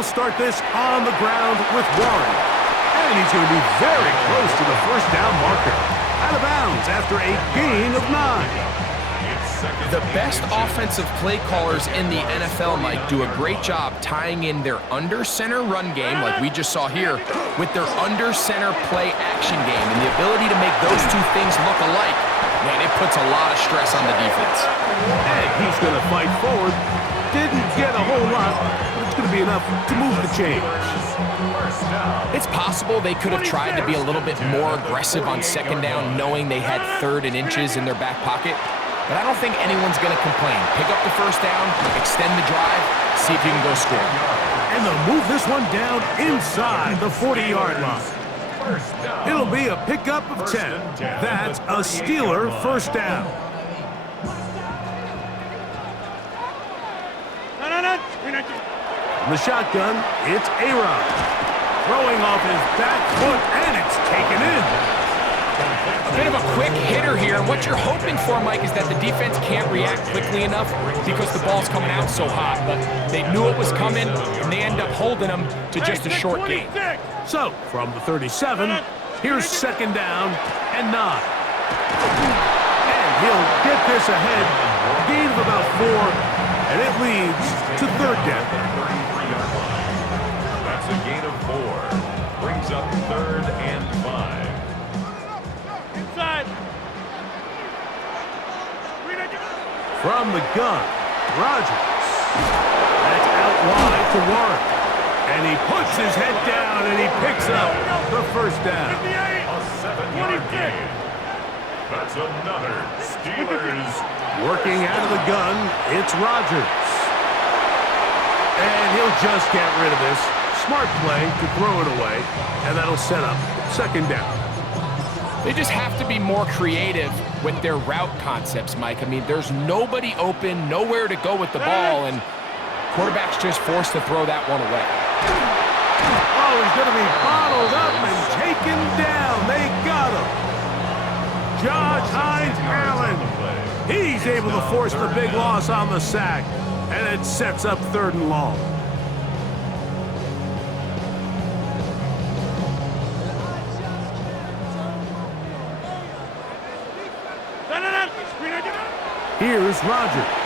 He'll start this on the ground with Warren. And he's going to be very close to the first down marker. Out of bounds after a gain of 9. The best offensive play callers in the NFL, Mike, do a great job tying in their under-center run game, like we just saw here, with their under-center play action game. And the ability to make those two things look alike, man, it puts a lot of stress on the defense. And he's going to fight forward. Didn't get a whole lot, but it's going to be enough to move the chains. It's possible they could have tried to be a little bit more aggressive on second down, knowing they had 3rd and inches in their back pocket. But I don't think anyone's going to complain. Pick up the first down, extend the drive, see if you can go score. And they'll move this one down inside the 40-yard line. It'll be a pickup of 10. That's a Steeler first down. The shotgun, it's A-Rod. Throwing off his back foot, and it's taken in. A bit of a quick hitter here, and what you're hoping for, Mike, is that the defense can't react quickly enough because the ball's coming out so hot. But they knew it was coming, and they end up holding them to just a short gain. So, from the 37, here's second down and 9. And he'll get this ahead, gain of about 4, and it leads to third down. That's a gain of 4. Brings up 3rd and 5. From the gun, Rodgers. That's out wide to Warren. And he puts his head down and he picks up the first down. A 7-yard gain. That's another Steelers. Working out of the gun, it's Rodgers. And he'll just get rid of this. Smart play to throw it away. And that'll set up second down. They just have to be more creative with their route concepts, Mike. I mean, there's nobody open, nowhere to go with the ball, and quarterback's just forced to throw that one away. Oh, he's going to be bottled up and taken down. They got him. Josh Hines-Allen. He's able to force the big loss on the sack, and it sets up 3rd and long. Here's Rodgers.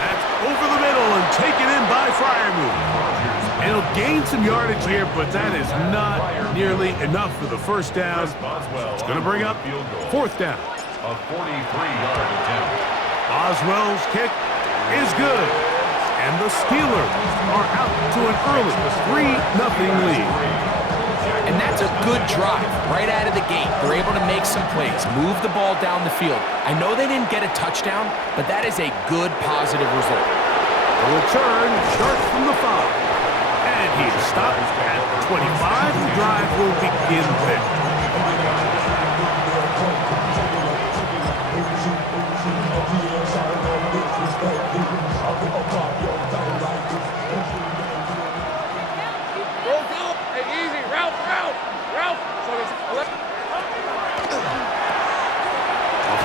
That's over the middle and taken in by Freiermuth. It'll gain some yardage here, but that is not nearly enough for the first down. It's going to bring up 4th down. A 43-yard attempt. Oswell's kick is good. And the Steelers are out to an early 3-0 lead. And that's a good drive right out of the gate. They're able to make some plays, move the ball down the field. I know they didn't get a touchdown, but that is a good, positive result. The return starts from the 5. And he stops at 25. The drive will begin there.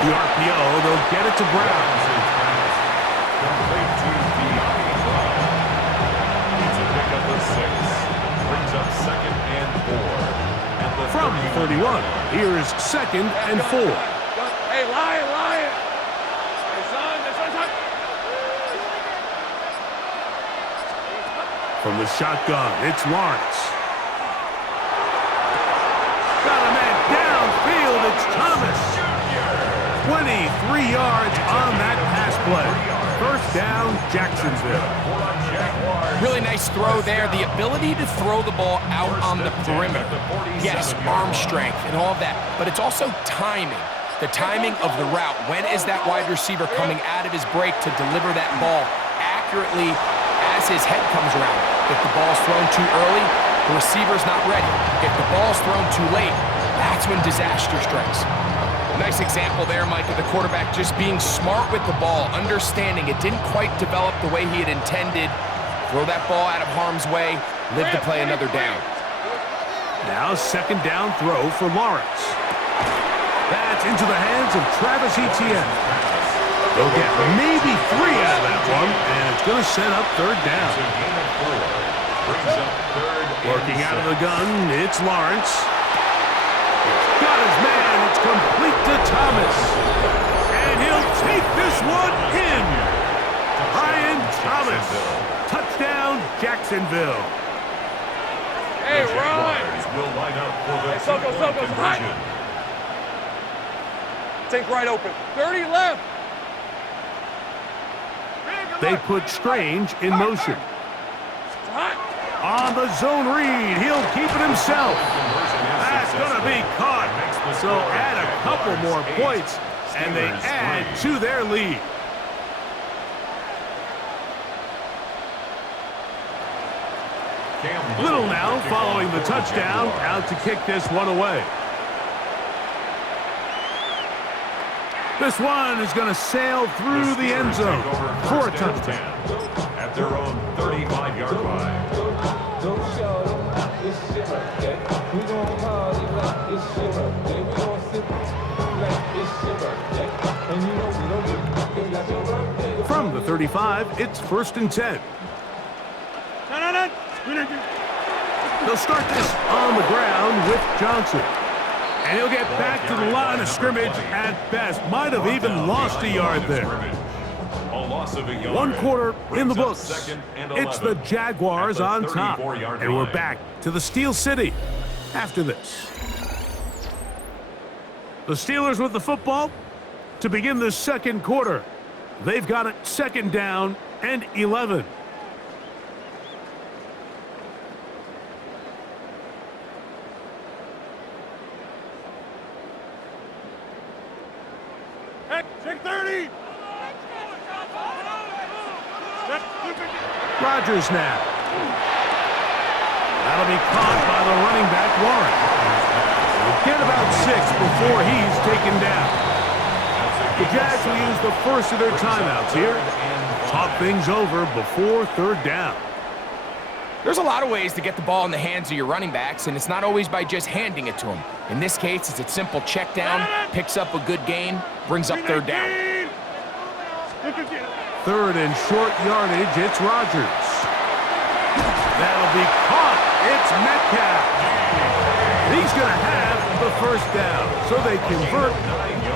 The RPO, they'll get it to Brown. Complete to Brown. It's a pickup of 6. Brings up 2nd and 4. From 31, here's 2nd and 4. Hey, Lion! Hey, son. From the shotgun, it's Lawrence. Got a man downfield, it's Thomas. 23 yards on that pass play. First down, Jacksonville. Really nice throw there. The ability to throw the ball out on the perimeter. Yes, arm strength and all of that, but it's also timing. The timing of the route. When is that wide receiver coming out of his break to deliver that ball accurately as his head comes around? If the ball's thrown too early, the receiver's not ready. If the ball's thrown too late, that's when disaster strikes. Nice example there, Mike, of the quarterback just being smart with the ball, understanding it didn't quite develop the way he had intended. Throw that ball out of harm's way, live to play another down. Now second down throw for Lawrence. That's into the hands of Travis Etienne. They'll get maybe 3 out of that one, and it's going to set up third down. It's a gain of 4. Brings up third and Working out of the 7. gun, it's Lawrence. He's got his man. It's complete to Thomas. And he'll take this one in. Brian Thomas. Touchdown, Jacksonville. Hey, The run! Jaguars will line up for the Hey, Soko, two-point Soko, hot. conversion. Take right open. 30 left. They put Strange in motion. It's hot. On the zone read, he'll keep it himself. Conversion is That's going to be successful. caught. Makes the So score add a couple Jaguars more 8, points, and they Steelers add 3. to their lead. Cam Little Little now kicking following off the for touchdown, Jaguars. out to kick this one away. This one is going to sail through the end Steelers zone take over for a first and touchdown. 10 at their own 35-yard line. Don't shout it out, it's your birthday. We gon' party like it's your birthday. We gon' sip like it's your birthday. And you know we don't give it like your birthday. From the 35, it's first and 10. They'll start this on the ground with Johnson. And he'll get back to the line of scrimmage at best. Might have even lost a yard there. A loss of a yard. 1 quarter in the Brings up books. second and It's the 11 Jaguars at the on top. 34-yard And we're line. back to the Steel City after this. The Steelers with the football to begin the second quarter. They've got it second down and 11. Hey, check 30. Rodgers now. That'll be caught by the running back, Warren. He'll get about 6 before he's taken down. The Jags will use the first of their timeouts here. Talk things over before third down. There's a lot of ways to get the ball in the hands of your running backs, and it's not always by just handing it to them. In this case, it's a simple check down, picks up a good gain, brings up third down. Third and short yardage, it's Rodgers. That'll be caught. It's Metcalf. He's going to have the first down, so they convert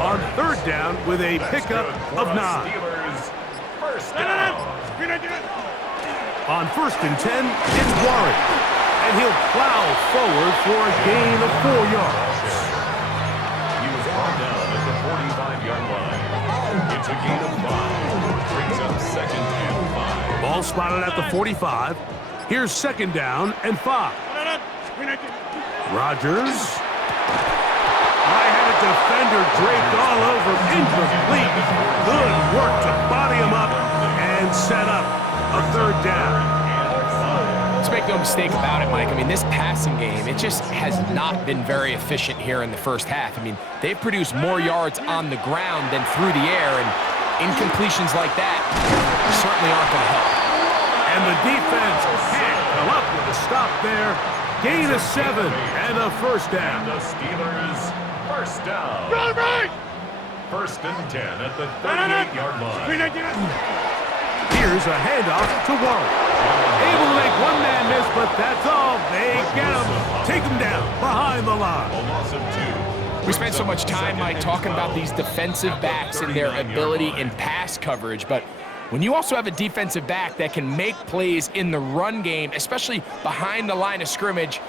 on third down with a pickup of 9. Steelers first down. On first and 10, it's Warren, and he'll plow forward for a gain of 4 yards. He was brought down at the 45-yard line. It's a gain of 5. Brings up second and 5. Ball spotted at the 45. Here's second down and 5. Rodgers. I had a defender draped all over, incomplete. Good work to body him up and set up a third down. Let's make no mistake about it, Mike. I mean, this passing game, it just has not been very efficient here in the first half. I mean, they've produced more yards on the ground than through the air, and incompletions like that certainly aren't going to help. And the defense can't come up with a stop there. Gain of 7 and a first down. The Steelers first down. First and 10 at the 38-yard line. Here's a handoff to Warren. Able to make one man miss, but that's all. They get him. Take him down behind the A line. loss of 2. We spent so much time, Mike, talking about these defensive backs and their ability in pass coverage, but when you also have a defensive back that can make plays in the run game, especially behind the line of scrimmage,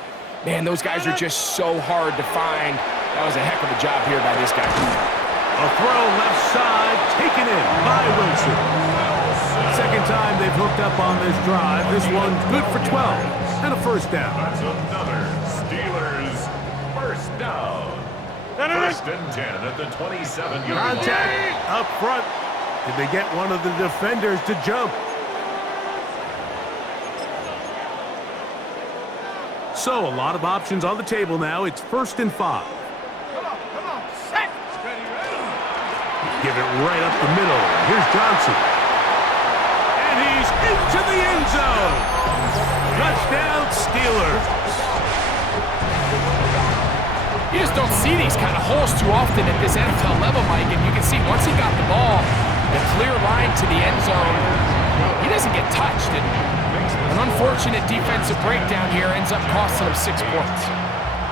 man, those guys are just so hard to find. That was a heck of a job here by this guy. A throw left side, taken in by Wilson. Second time they've hooked up on this drive. This one's good for 12 and a first down. That's another Steelers first down. First and 10 at the 27-yard line. Contact up front. Did they get one of the defenders to jump? So a lot of options on the table now. It's first and 5. Give it right up the middle. Here's Johnson. And he's into the end zone. Touchdown, Steelers. You just don't see these kind of holes too often at this NFL level, Mike, and you can see once he got the ball, The clear line to the end zone. He doesn't get touched. And an unfortunate defensive breakdown here ends up costing him 6 points.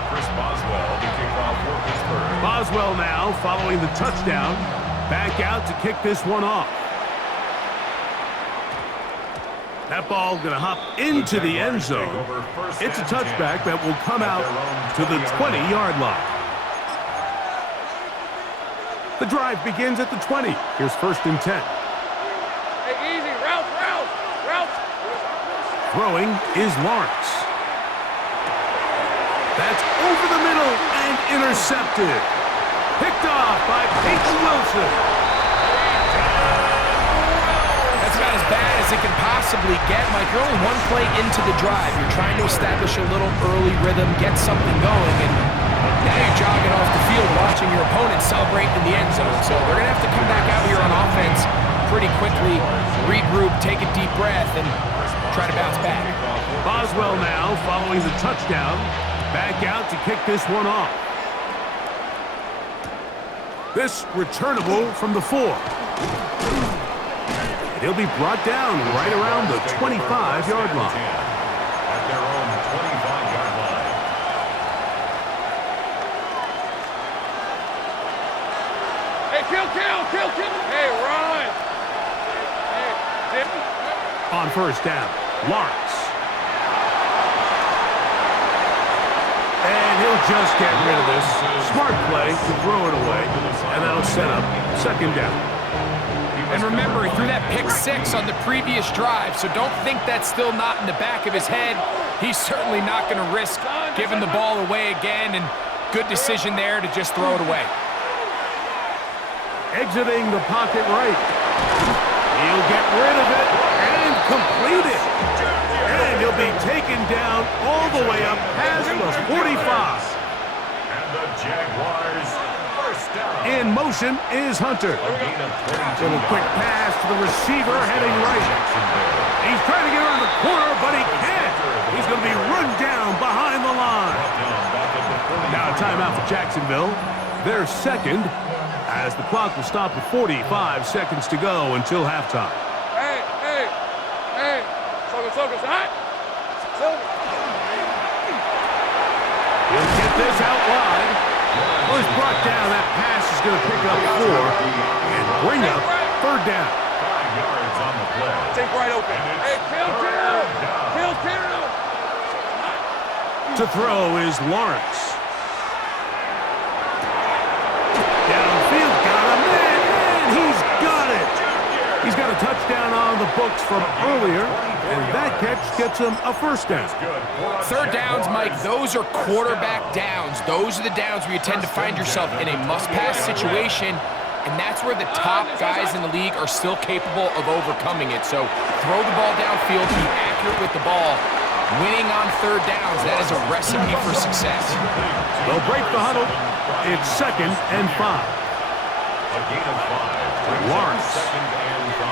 Chris Boswell, the kickoff for Pittsburgh. Boswell now following the touchdown. Back out to kick this one off. That ball going to hop into the end zone. It's a touchback that will come out to the 20-yard line. The drive begins at the 20. Here's 1st and 10. Hey, easy. Route. Throwing is Lawrence. That's over the middle and intercepted. Picked off by Peyton Wilson. That's about as bad as it can possibly get. Mike, you're only one play into the drive. You're trying to establish a little early rhythm, get something going, and now you're jogging off the field watching your opponent celebrate in the end zone. So they're going to have to come back out here on offense pretty quickly, regroup, take a deep breath, and try to bounce back. Boswell now following the touchdown. Back out to kick this one off. This returnable from the 4. He'll be brought down right around the 25-yard line. At their own 25-yard line. Hey, kill. Hey, run. Hey, dip. On 1st down, Lawrence. And he'll just get rid of this. Smart play to throw it away, and that'll set up 2nd down. And remember, he threw that pick 6 on the previous drive, so don't think that's still not in the back of his head. He's certainly not going to risk giving the ball away again, and good decision there to just throw it away. Exiting the pocket right. He'll get rid of it and complete it. And he'll be taken down all the way up past the 45. And the Jaguars, 1st down. In motion is Hunter. Little quick pass to the receiver heading right. He's trying to get around the corner, but he can't. He's going to be run down behind the line. Now a timeout for Jacksonville. Their 2nd, as the clock will stop with 45 seconds to go until halftime. Hey. Focus. Hot. He'll get this out wide. First brought down. That pass is going to pick up 4 and bring up 3rd down. 5 yards on the play. Take right open. Hey, kill. To throw is Lawrence. Downfield, got him, and he's got it. He's got a touchdown on the books from earlier, and that catch gets him a 1st down. 3rd downs, Mike, those are quarterback downs. Those are the downs where you tend to find yourself in a must-pass situation, and that's where the top guys in the league are still capable of overcoming it. So throw the ball downfield, be accurate with the ball. Winning on 3rd downs, that is a recipe for success. They'll break the huddle. It's 2nd and 5. A gain of 5. Lawrence. 2nd and 5.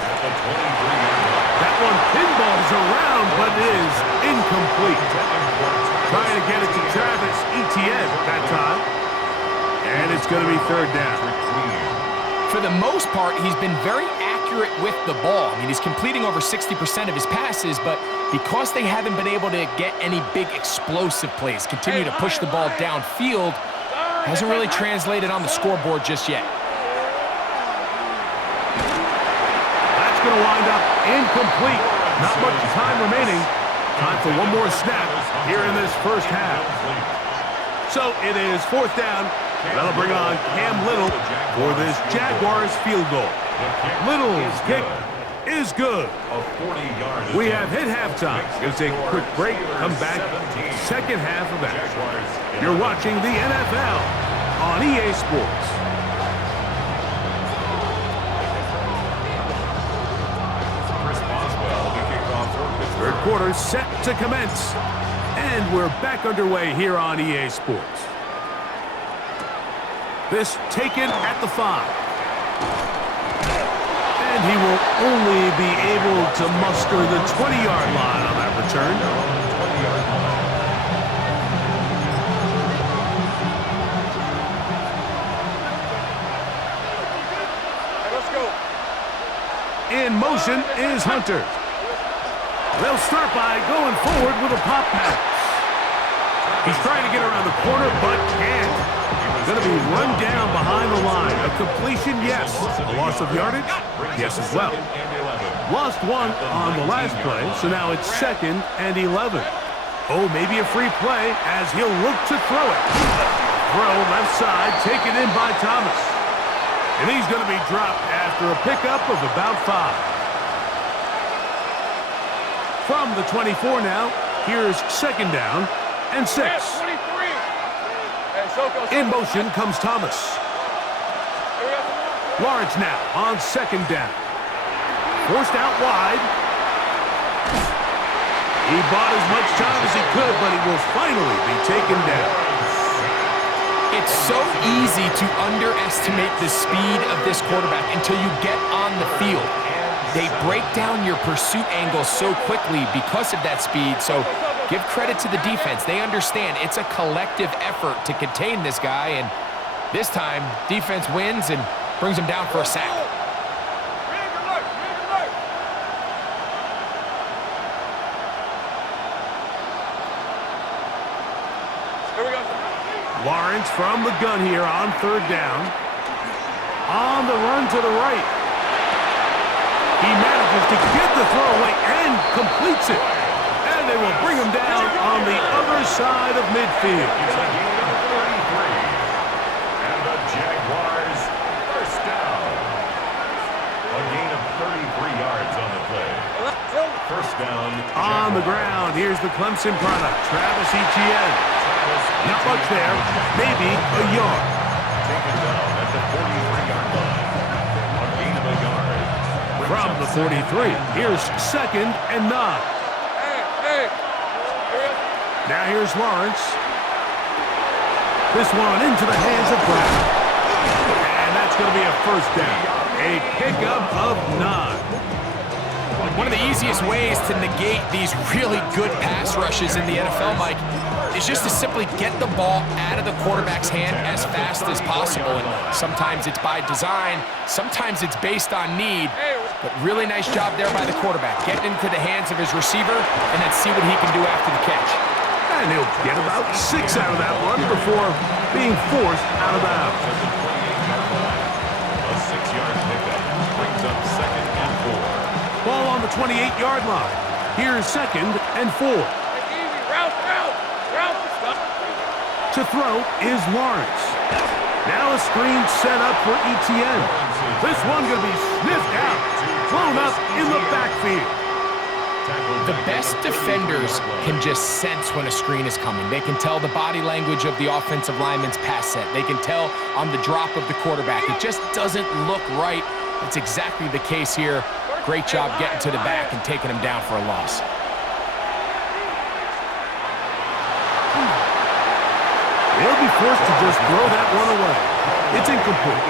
At the 23-yard line. That one pinballs around, but it is incomplete. Trying to get it to Travis Etienne that time. And it's going to be 3rd down. For the most part, he's been very accurate with the ball. I mean, he's completing over 60% of his passes, but because they haven't been able to get any big explosive plays, continue to push the ball downfield, hasn't really translated on the scoreboard just yet. That's going to wind up incomplete. Not much time remaining. Time for one more snap here in this 1st half. So it is 4th down. That'll bring on Cam Little for this Jaguars field goal. Little's kick is good. We have hit halftime. Going to take a quick break. Come back. 2nd half of action. You're watching the NFL on EA Sports. Chris Boswell, the kickoff for Pittsburgh. 3rd quarter set to commence. And we're back underway here on EA Sports. This taken at the 5. And he will only be able to muster the 20-yard line on that return. Hey, let's go. In motion is Hunter. They'll start by going forward with a pop pass. He's trying to get around the corner, but can't. Going to be run down behind the line. A completion, yes. A loss of yardage, yes as well. Lost one on the last play, so now it's 2nd and 11. Oh, maybe a free play as he'll look to throw it. Throw left side, taken in by Thomas. And he's going to be dropped after a pickup of about 5. From the 24 now, here's 2nd down and 6. In motion comes Thomas. Lawrence now on 2nd down. Forced out wide. He bought as much time as he could, but he will finally be taken down. It's so easy to underestimate the speed of this quarterback until you get on the field. They break down your pursuit angles so quickly because of that speed, so give credit to the defense. They understand it's a collective effort to contain this guy, and this time, defense wins and brings him down for a sack. Lawrence from the gun here on 3rd down. On the run to the right. He manages to get the throw away and completes it. And they will bring him down on the other side of midfield. And the Jaguars first down. A gain of 33 yards on the play. First down. On the ground, here's the Clemson product, Travis Etienne. Not much there, maybe a yard. Taken down at the 43-yard line. A gain of a yard. From the 43, here's 2nd and 9. Now here's Lawrence. This one into the hands of Brown. And that's going to be a first down. A pickup of 9. One of the easiest ways to negate these really good pass rushes in the NFL, Mike, is just to simply get the ball out of the quarterback's hand as fast as possible. And sometimes it's by design, sometimes it's based on need. But really nice job there by the quarterback. Getting into the hands of his receiver and then see what he can do after the catch. And he'll get about 6 out of that one before being forced out of bounds. A 6-yard pickup brings up 2nd and 4. Ball on the 28-yard line. Here's 2nd and 4. To throw is Lawrence. Now a screen set up for Etienne. This one going to be sniffed out. Thrown up in the backfield. The best defenders can just sense when a screen is coming. They can tell the body language of the offensive lineman's pass set. They can tell on the drop of the quarterback. It just doesn't look right. It's exactly the case here. Great job getting to the back and taking him down for a loss. They'll be forced to just throw that one away. It's incomplete.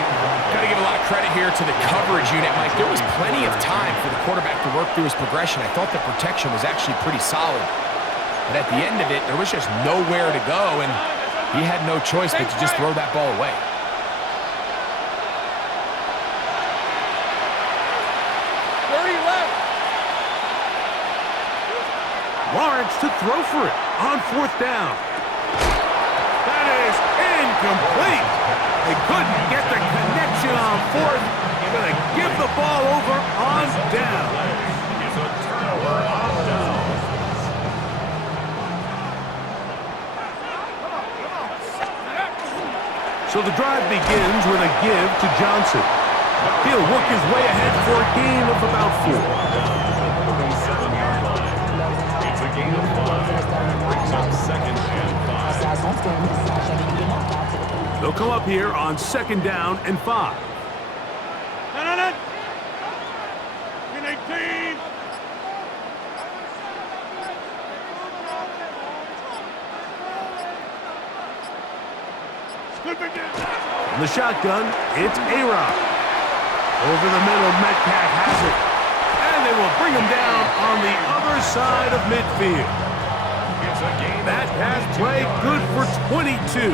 Got to give a lot of credit here to the coverage unit, Mike. There was plenty of time for the quarterback to work through his progression. I thought the protection was actually pretty solid. But at the end of it, there was just nowhere to go, and he had no choice but to just throw that ball away. Lawrence to throw for it on 4th down. That is incomplete. They couldn't get the connection on 4th. Going to give the ball over on down. It's a turnover on down. So the drive begins with a give to Johnson. He'll work his way ahead for a gain of about 4. Gain of 5. Brings up 2nd and 5. They'll come up here on 2nd down and 5. From the shotgun, it's A-Rod. Over the middle, Metcalf has it. And they will bring him down on the other side of midfield. That pass play, good for 22.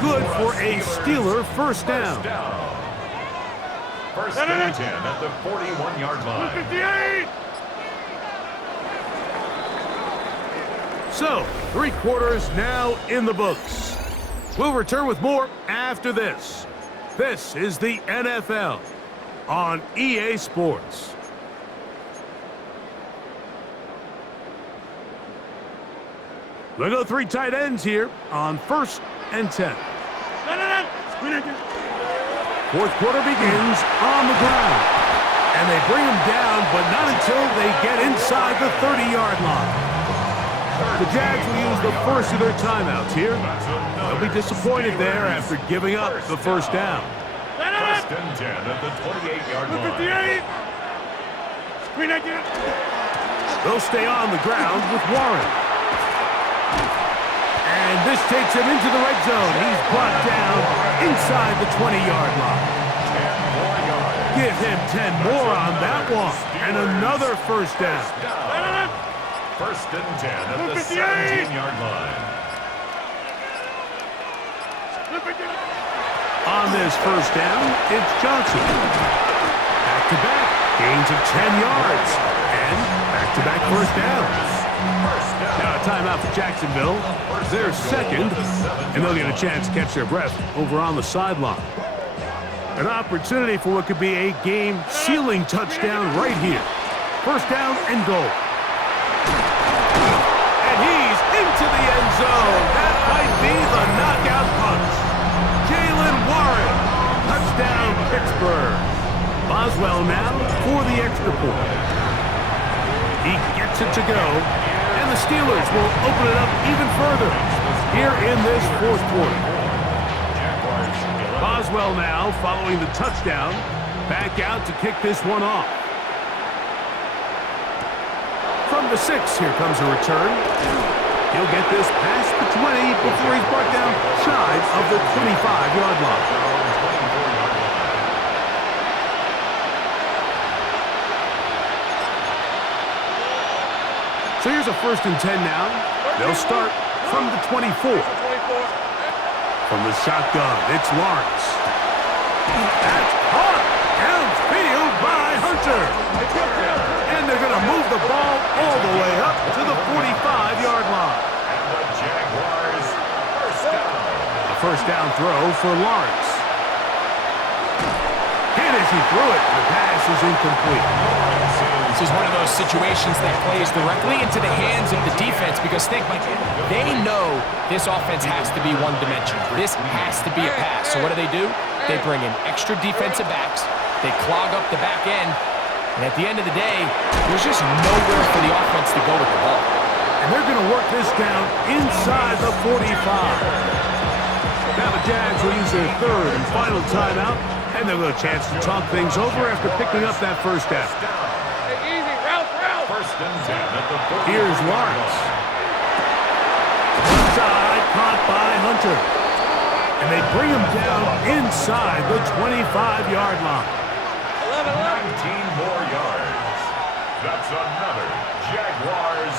Good for a Steeler first down. First and 10 at the 41-yard line. 58! So, 3 quarters now in the books. We'll return with more after this. This is the NFL on EA Sports. We'll go 3 tight ends here on 1st and 10. Fourth quarter begins on the ground. And they bring him down, but not until they get inside the 30-yard line. The Jags will use the first of their timeouts here. They'll be disappointed there after giving up the first down. First and 10 at the 28-yard line. 58! They'll stay on the ground with Warren. And this takes him into the red zone. He's brought down inside the 20-yard line. 10 more yards. Give him 10 more on that one. And another first down. First and 10 at the 17-yard line. On this first down, it's Johnson. Back-to-back, gains of 10 yards. And back-to-back first downs. Now a timeout for Jacksonville. They're second, and they'll get a chance to catch their breath over on the sideline. An opportunity for what could be a game-sealing touchdown right here. First down and goal. And he's into the end zone. That might be the knockout punch. Jalen Warren. Touchdown, Pittsburgh. Boswell now for the extra point. He gets it to go. And the Steelers will open it up even further here in this fourth quarter. Boswell now following the touchdown. Back out to kick this one off. From the 6, here comes a return. He'll get this past the 20 before he's brought down shy of the 25-yard line. So here's a first and 10 now. They'll start from the 24. From the shotgun, it's Lawrence. That's caught downfield by Hunter. And they're going to move the ball all the way up to the 45-yard line. And the Jaguars first down. A first down throw for Lawrence. Hit as he threw it. The pass is incomplete. This is one of those situations that plays directly into the hands of the defense because think, Mike, they know this offense has to be one-dimensional. This has to be a pass. So what do? They bring in extra defensive backs. They clog up the back end. And at the end of the day, there's just nowhere for the offense to go with the ball. And they're going to work this down inside the 45. Now the Jags will use their third and final timeout, and they'll get a chance to talk things over after picking up that first down. Hey, easy, route. First and 10 at the 40. Here's Lawrence. Inside, caught by Hunter. And they bring him down inside the 25-yard line. 19 more yards. That's another Jaguars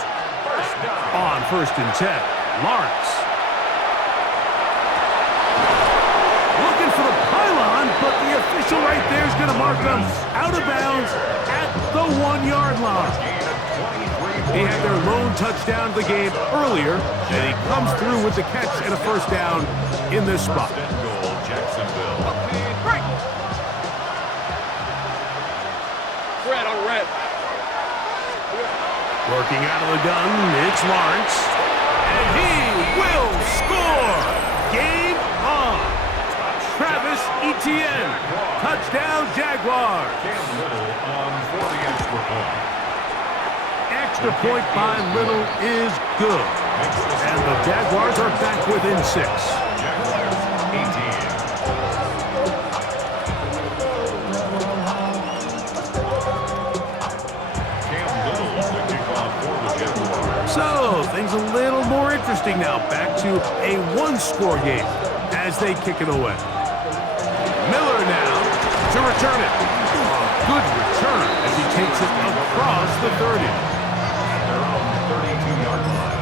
first down. On first and 10, Lawrence. Looking for the pylon, but the official right there is going to mark them out of bounds at the 1-yard line. He had their lone touchdown of the game earlier, and he comes through with the catch and a first down in this spot. First and goal, Jacksonville. Red on red. Working out of the gun, it's Lawrence. And he will score! Game on! Travis Etienne. Touchdown, Jaguars. Cam Little on for the extra point. Extra point by Little is good. And the Jaguars are back within 6. Jaguars 18. Cam Little the kickoff for the Jaguars. So, things a little more interesting now. Back to a one-score game as they kick it away. Miller now to return it. A good return as he takes it across the 30. Their own 32-yard line.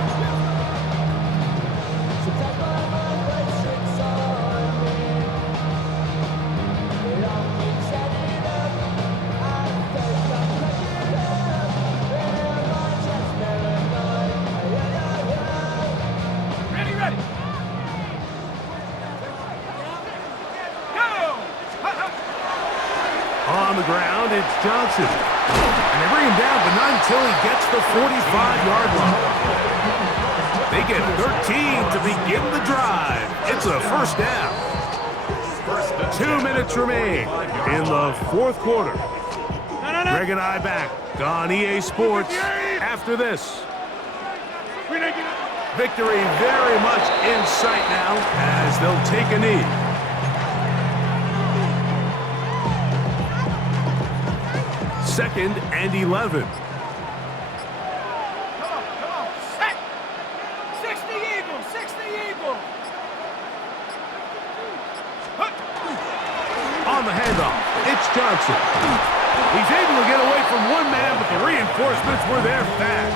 On the ground, it's Johnson. And they bring him down, but not until he gets the 45-yard line. They get 13 to begin the drive. It's a first down. 2 minutes remain in the fourth quarter. Greg and I back on EA Sports after this. Victory very much in sight now as they'll take a knee. Second and 11. Come on, set! 60 Eagle, 60 Eagle! On the handoff, it's Johnson. He's able to get away from one man, but the reinforcements were there fast.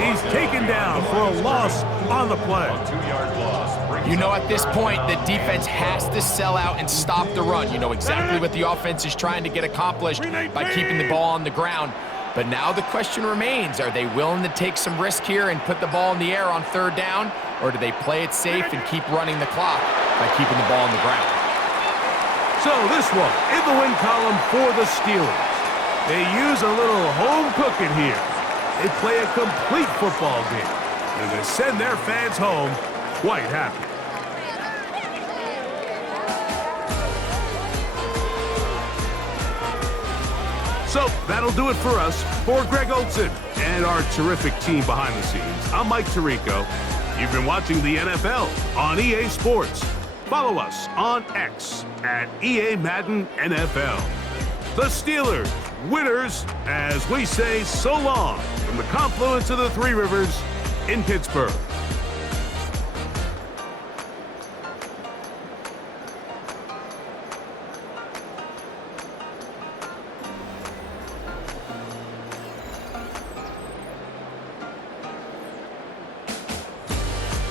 He's taken down for a loss on the play. A 2-yard loss. You know, at this point, the defense has to sell out and stop the run. You know exactly what the offense is trying to get accomplished by keeping the ball on the ground. But now the question remains, are they willing to take some risk here and put the ball in the air on third down? Or do they play it safe and keep running the clock by keeping the ball on the ground? So this one in the win column for the Steelers. They use a little home cooking here. They play a complete football game, and they send their fans home quite happy. So that'll do it for us. For Greg Olson and our terrific team behind the scenes, I'm Mike Tirico. You've been watching the NFL on EA Sports. Follow us on X at EA Madden NFL. The Steelers, winners, as we say so long from the confluence of the Three Rivers in Pittsburgh.